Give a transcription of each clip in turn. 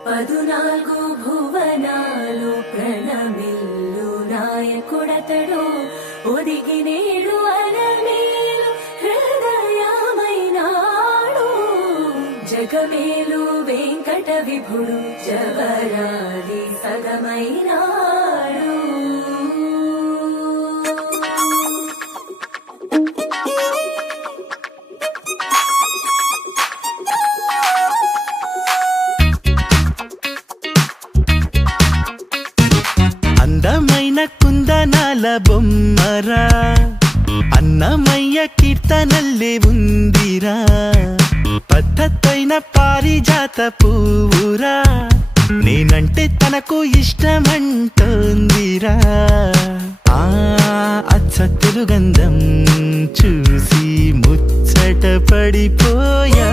14 భువనాలు ప్రణమిల్లు నాయకుడతడు ఒదిగి నేడు అలమేలు హృదయమైనాడు జగమేలు వెంకట విభుడు జవరాలి సగమైనాడు. అందమైన కుందనాల బొమ్మరా అన్నమయ్య కీర్తనల్లే ఉందిరా పద్ధతైన పారిజాత పువ్వురా నేనంటే తనకు ఇష్టమంటోందిరా ఆ అచ్చ తెలుగంధం చూసి ముచ్చట పడిపోయా.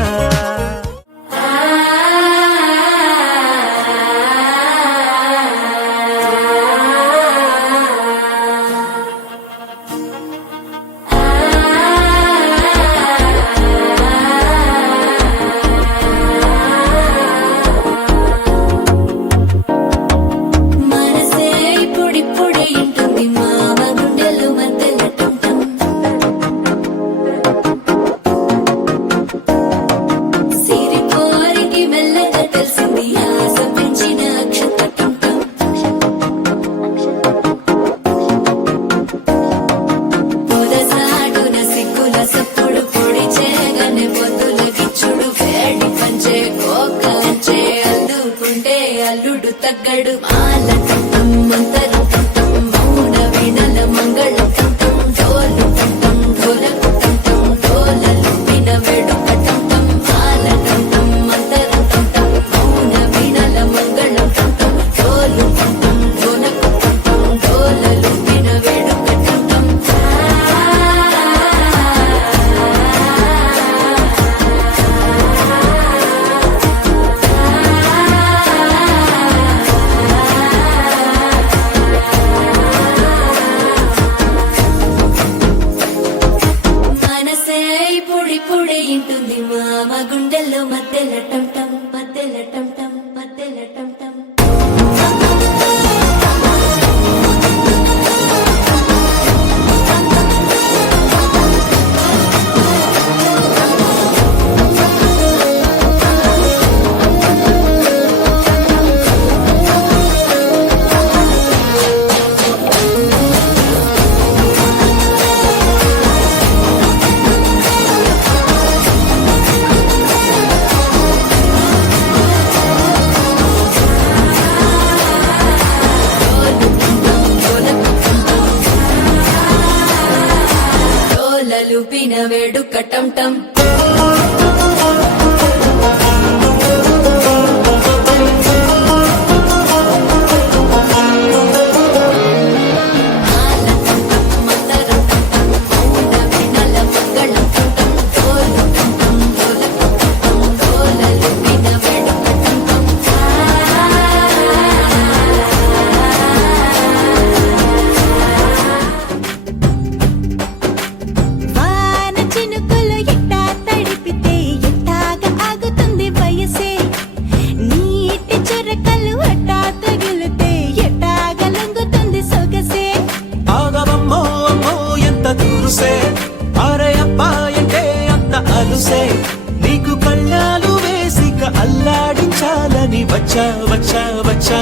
అల్లుడు తగ్గడు మాల కంఠం మంతరు కంఠం మౌన వీణల మంగళ కంఠం డోలు కంఠం డోలకు కంఠం డోలలు విన వేడుక కంఠం మాల కంఠం మంతరు కంఠం మౌన వీణల మంగళ కంఠం డోలు కంఠం డోలకు కంఠం డోలలు విన వేడుక కంఠం. పొడి ఇంటుంది మామ గుండెల్లో మధ్యల టంటం మధ్యల టంటం మధ్యల టంటం. లూపిన వేడుక టంటం నీకు కళ్ళాలు వేసిక అల్లాడించాలని వచ్చా వచ్చా వచ్చా